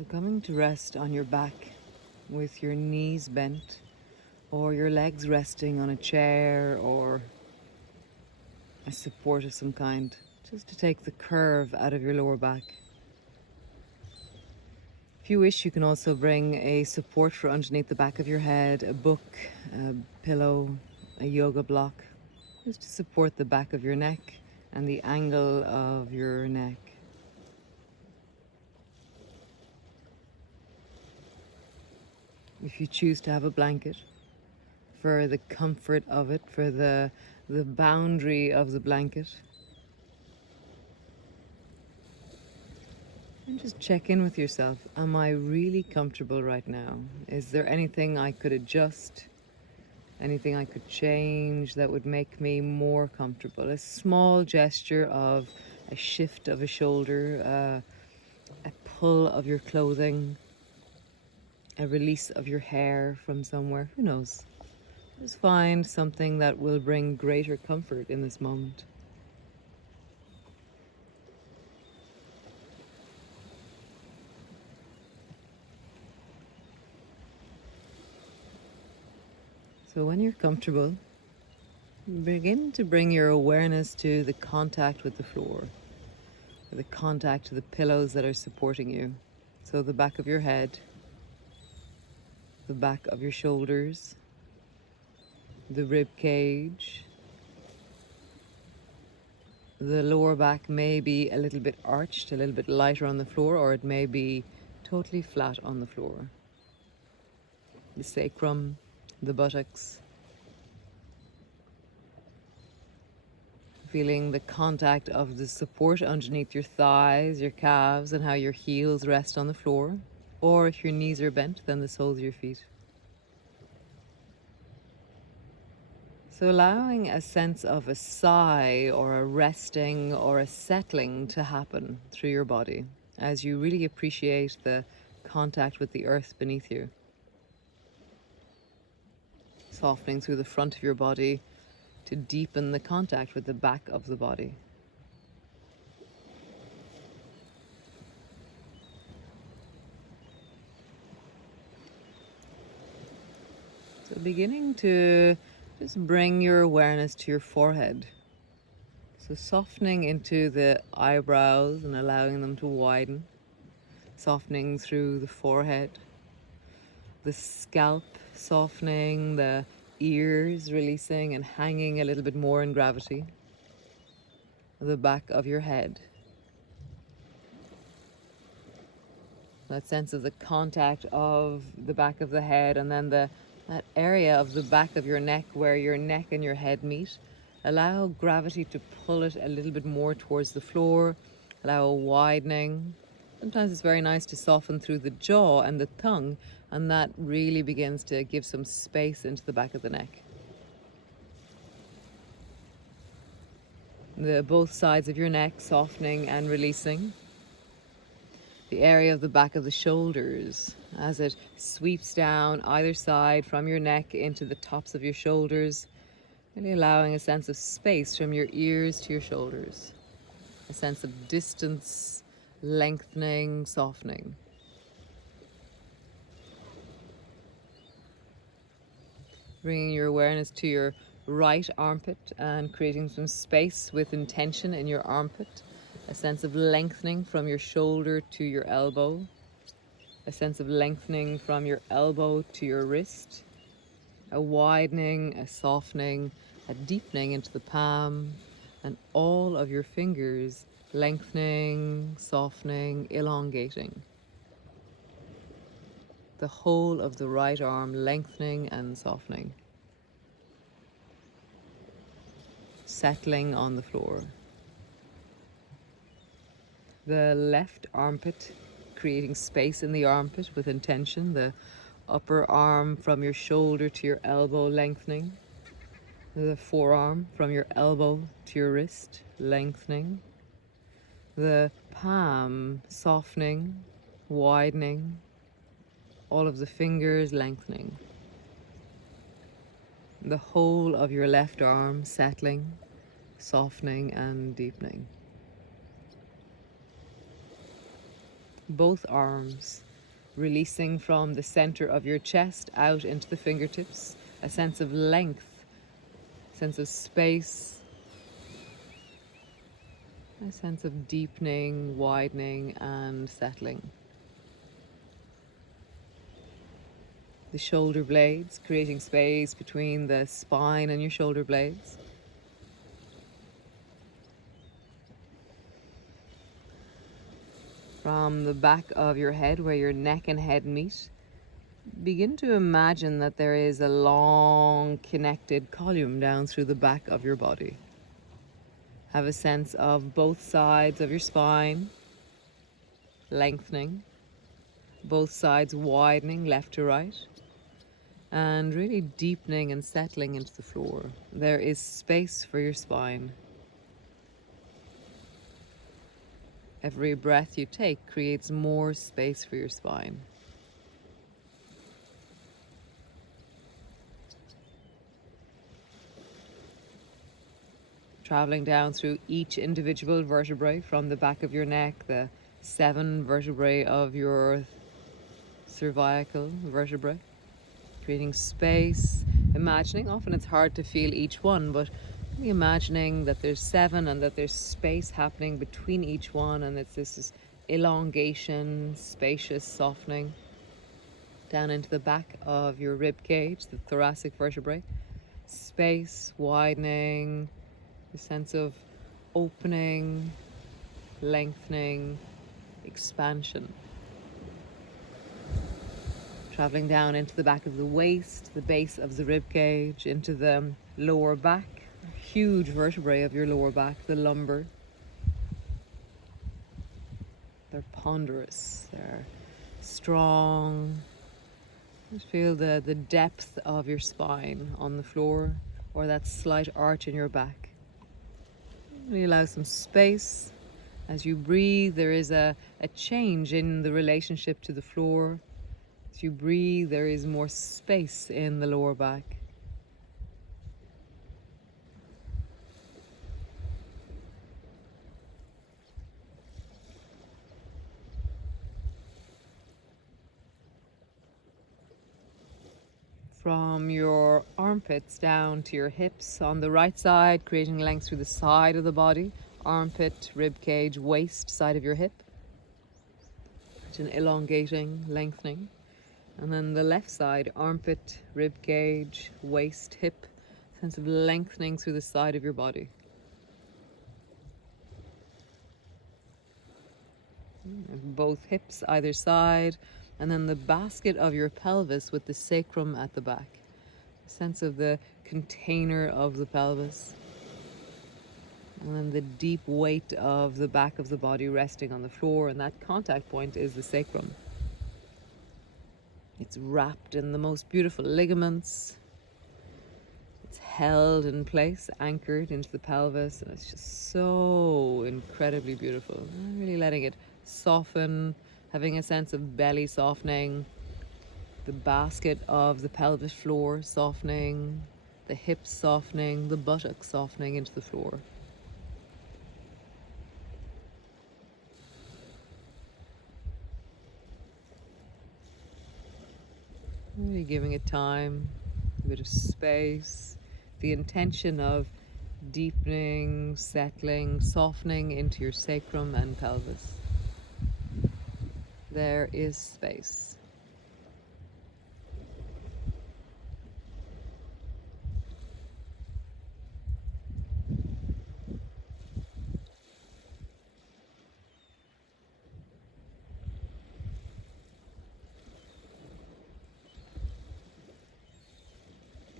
So coming to rest on your back with your knees bent or your legs resting on a chair or a support of some kind, just to take the curve out of your lower back. If you wish, you can also bring a support for underneath the back of your head, a book, a pillow, a yoga block, just to support the back of your neck and the angle of your neck. If you choose to have a blanket, for the comfort of it, for the boundary of the blanket. And just check in with yourself. Am I really comfortable right now? Is there anything I could adjust? Anything I could change that would make me more comfortable? A small gesture of a shift of a shoulder, a pull of your clothing, a release of your hair from somewhere. Who knows? Just find something that will bring greater comfort in this moment. So when you're comfortable, begin to bring your awareness to the contact with the floor, or the contact to the pillows that are supporting you. So the back of your head, the back of your shoulders, the rib cage. The lower back may be a little bit arched, a little bit lighter on the floor, or it may be totally flat on the floor. The sacrum, the buttocks. Feeling the contact of the support underneath your thighs, your calves, and how your heels rest on the floor. Or if your knees are bent, then the soles of your feet. So allowing a sense of a sigh or a resting or a settling to happen through your body as you really appreciate the contact with the earth beneath you. Softening through the front of your body to deepen the contact with the back of the body. So beginning to just bring your awareness to your forehead. So softening into the eyebrows and allowing them to widen. Softening through the forehead. The scalp softening, the ears releasing and hanging a little bit more in gravity. The back of your head. That sense of the contact of the back of the head, and then that area of the back of your neck where your neck and your head meet. Allow gravity to pull it a little bit more towards the floor. Allow a widening. Sometimes it's very nice to soften through the jaw and the tongue, and that really begins to give some space into the back of the neck. Both sides of your neck softening and releasing. The area of the back of the shoulders as it sweeps down either side from your neck into the tops of your shoulders, really allowing a sense of space from your ears to your shoulders, a sense of distance, lengthening, softening. Bringing your awareness to your right armpit and creating some space with intention in your armpit. A sense of lengthening from your shoulder to your elbow. A sense of lengthening from your elbow to your wrist. A widening, a softening, a deepening into the palm, and all of your fingers lengthening, softening, elongating. The whole of the right arm lengthening and softening. Settling on the floor. The left armpit, creating space in the armpit with intention. The upper arm from your shoulder to your elbow lengthening. The forearm from your elbow to your wrist lengthening. The palm softening, widening. All of the fingers lengthening. The whole of your left arm settling, softening and deepening. Both arms releasing from the center of your chest out into the fingertips, a sense of length, sense of space, a sense of deepening, widening, and settling. The shoulder blades, creating space between the spine and your shoulder blades. From the back of your head, where your neck and head meet, begin to imagine that there is a long connected column down through the back of your body. Have a sense of both sides of your spine lengthening, both sides widening left to right, and really deepening and settling into the floor. There is space for your spine. Every breath you take creates more space for your spine. Traveling down through each individual vertebrae from the back of your neck, the 7 vertebrae of your cervical vertebrae, creating space, imagining, often it's hard to feel each one, but imagining that there's 7 and that there's space happening between each one, and it's this elongation, spacious softening down into the back of your rib cage, the thoracic vertebrae. Space, widening, a sense of opening, lengthening, expansion. Traveling down into the back of the waist, the base of the rib cage, into the lower back, huge vertebrae of your lower back, the lumbar. They're ponderous, they're strong. Just feel the depth of your spine on the floor, or that slight arch in your back. Really allow some space. As you breathe, there is a change in the relationship to the floor. As you breathe, there is more space in the lower back. From your armpits down to your hips on the right side, creating length through the side of the body, armpit, rib cage, waist, side of your hip. Elongating, lengthening. And then the left side, armpit, rib cage, waist, hip, sense of lengthening through the side of your body. Both hips either side, and then the basket of your pelvis with the sacrum at the back. A sense of the container of the pelvis. And then the deep weight of the back of the body resting on the floor, and that contact point is the sacrum. It's wrapped in the most beautiful ligaments. It's held in place, anchored into the pelvis, and it's just so incredibly beautiful. I'm really letting it soften, having a sense of belly softening, the basket of the pelvic floor softening, the hips softening, the buttocks softening into the floor. Really giving it time, a bit of space, the intention of deepening, settling, softening into your sacrum and pelvis. There is space.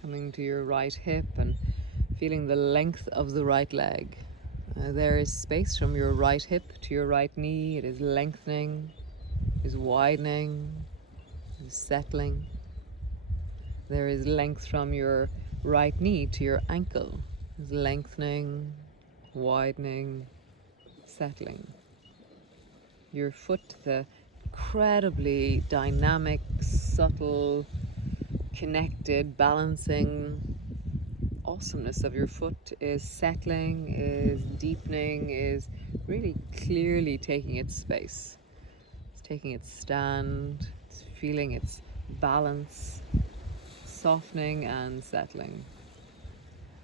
Coming to your right hip and feeling the length of the right leg. There is space from your right hip to your right knee. It is lengthening, is widening, is settling. There is length from your right knee to your ankle. Is lengthening, widening, settling. Your foot, the incredibly dynamic, subtle, connected, balancing awesomeness of your foot is settling, is deepening, is really clearly taking its space. It's taking its stand, feeling its balance, softening and settling.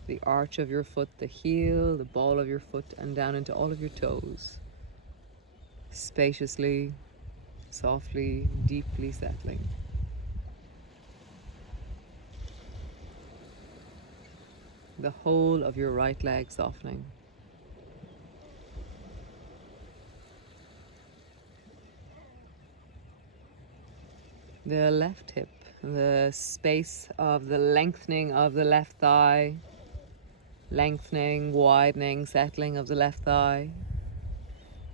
The arch of your foot, the heel, the ball of your foot, and down into all of your toes. Spaciously, softly, deeply settling. The whole of your right leg softening. The left hip, the space of the lengthening of the left thigh, lengthening, widening, settling of the left thigh,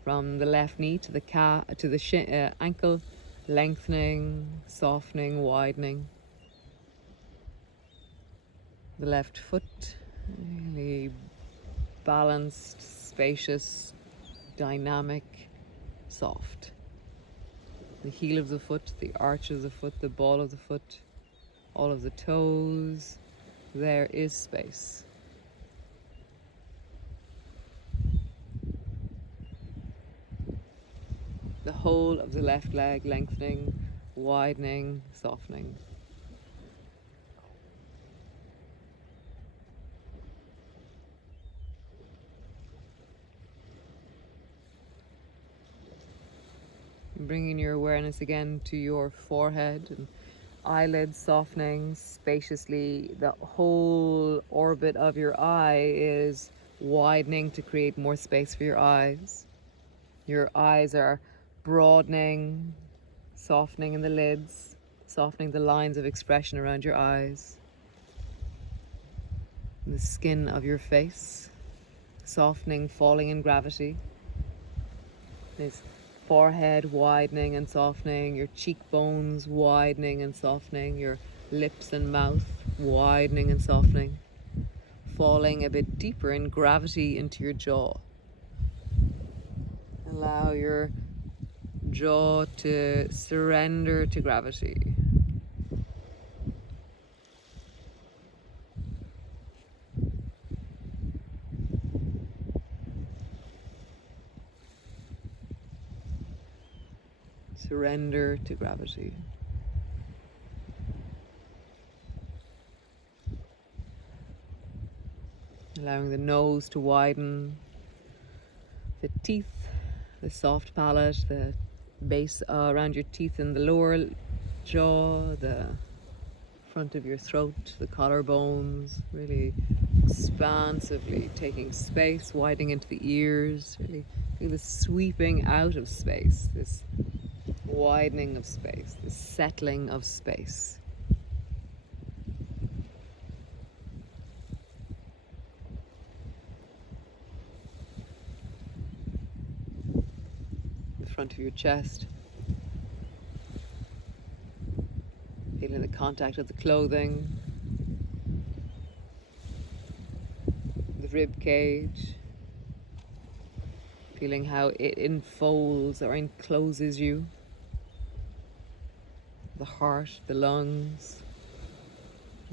from the left knee to the calf, to the ankle, lengthening, softening, widening. The left foot, really balanced, spacious, dynamic, soft. The heel of the foot, the arch of the foot, the ball of the foot, all of the toes. There is space. The whole of the left leg lengthening, widening, softening. Bringing your awareness again to your forehead and eyelids softening spaciously. The whole orbit of your eye is widening to create more space for your eyes. Your eyes are broadening, softening in the lids, softening the lines of expression around your eyes. The skin of your face, softening, falling in gravity. This forehead widening and softening, your cheekbones widening and softening, your lips and mouth widening and softening, falling a bit deeper in gravity into your jaw. Allow your jaw to surrender to gravity. Surrender to gravity. Allowing the nose to widen, the teeth, the soft palate, the base around your teeth in the lower jaw, the front of your throat, the collarbones, really expansively taking space, widening into the ears, really feel the sweeping out of space, this widening of space, this settling of space. The front of your chest, feeling the contact of the clothing, the rib cage, feeling how it enfolds or encloses you. The heart, the lungs,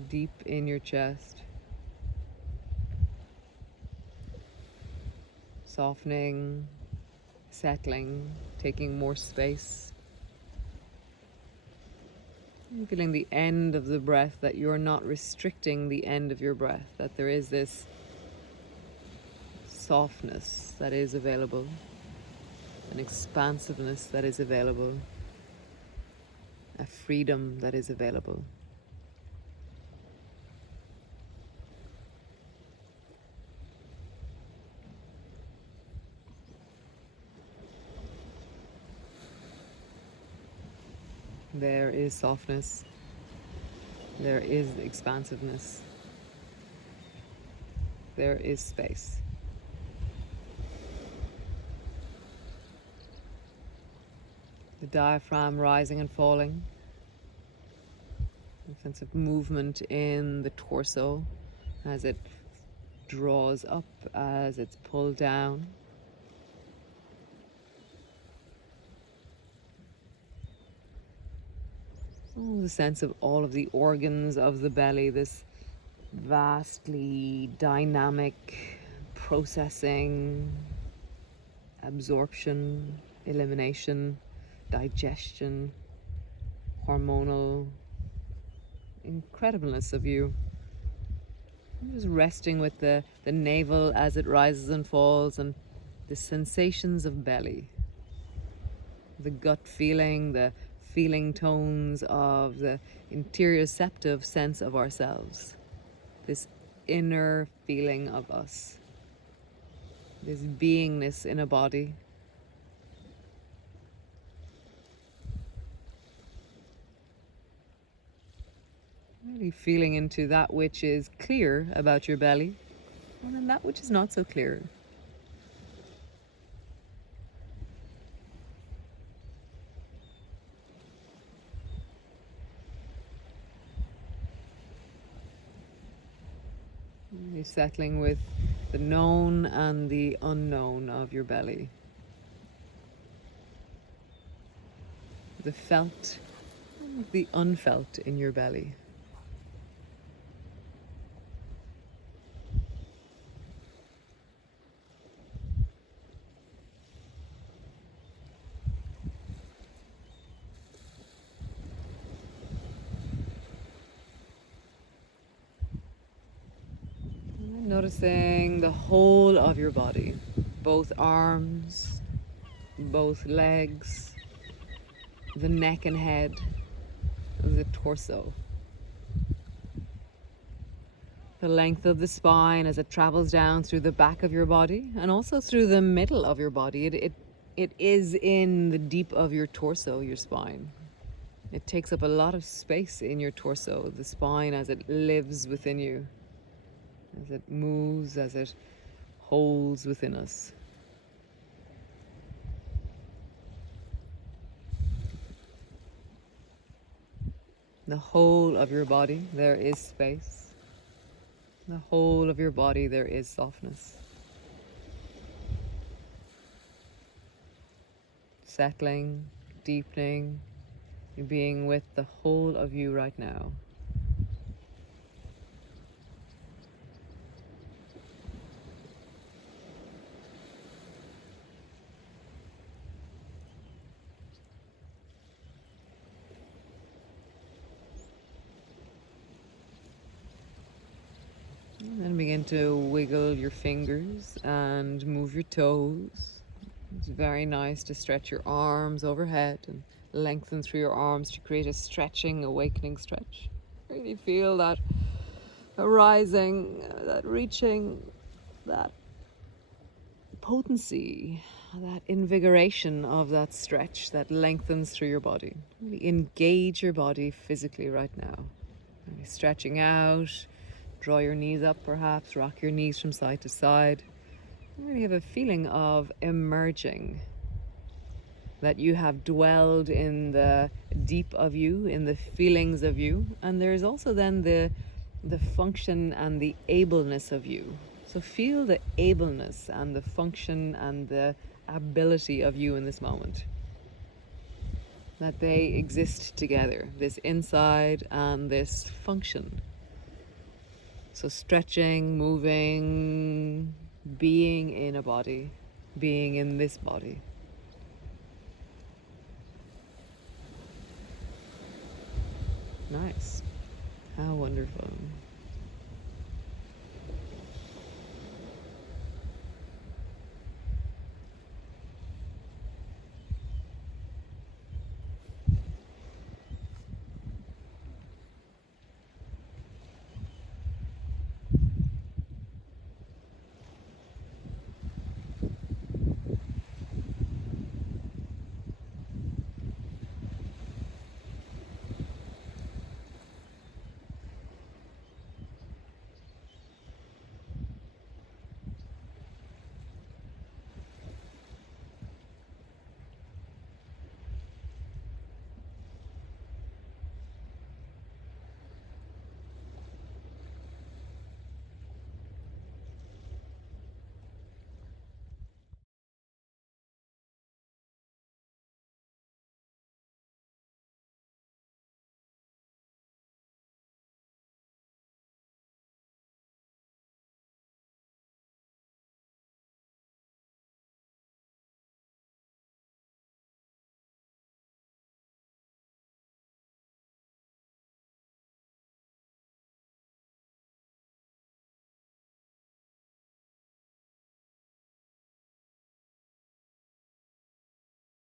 deep in your chest. Softening, settling, taking more space. And feeling the end of the breath, that you're not restricting the end of your breath, that there is this softness that is available, an expansiveness that is available, a freedom that is available. There is softness. There is expansiveness. There is space. The diaphragm rising and falling. A sense of movement in the torso as it draws up, as it's pulled down. Oh, the sense of all of the organs of the belly, this vastly dynamic processing, absorption, elimination, digestion, hormonal incredibleness of you. I'm just resting with the navel as it rises and falls, and the sensations of belly, the gut feeling, the feeling tones of the interoceptive sense of ourselves, this inner feeling of us, this beingness in a body. Really feeling into that which is clear about your belly, and then that which is not so clear. Really settling with the known and the unknown of your belly. The felt and the unfelt in your belly. Noticing the whole of your body, both arms, both legs, the neck and head, the torso. The length of the spine as it travels down through the back of your body and also through the middle of your body. It is in the deep of your torso, your spine. It takes up a lot of space in your torso, the spine as it lives within you, as it moves, as it holds within us. The whole of your body, there is space. The whole of your body, there is softness. Settling, deepening, being with the whole of you right now. And then begin to wiggle your fingers and move your toes. It's very nice to stretch your arms overhead and lengthen through your arms to create a stretching, awakening stretch. Really feel that arising, that reaching, that potency, that invigoration of that stretch that lengthens through your body. Really engage your body physically right now. Really stretching out. Draw your knees up perhaps, rock your knees from side to side. You really have a feeling of emerging, that you have dwelled in the deep of you, in the feelings of you, and there's also then the function and the ableness of you. So feel the ableness and the function and the ability of you in this moment. That they exist together, this inside and this function. So stretching, moving, being in a body, being in this body. Nice. How wonderful.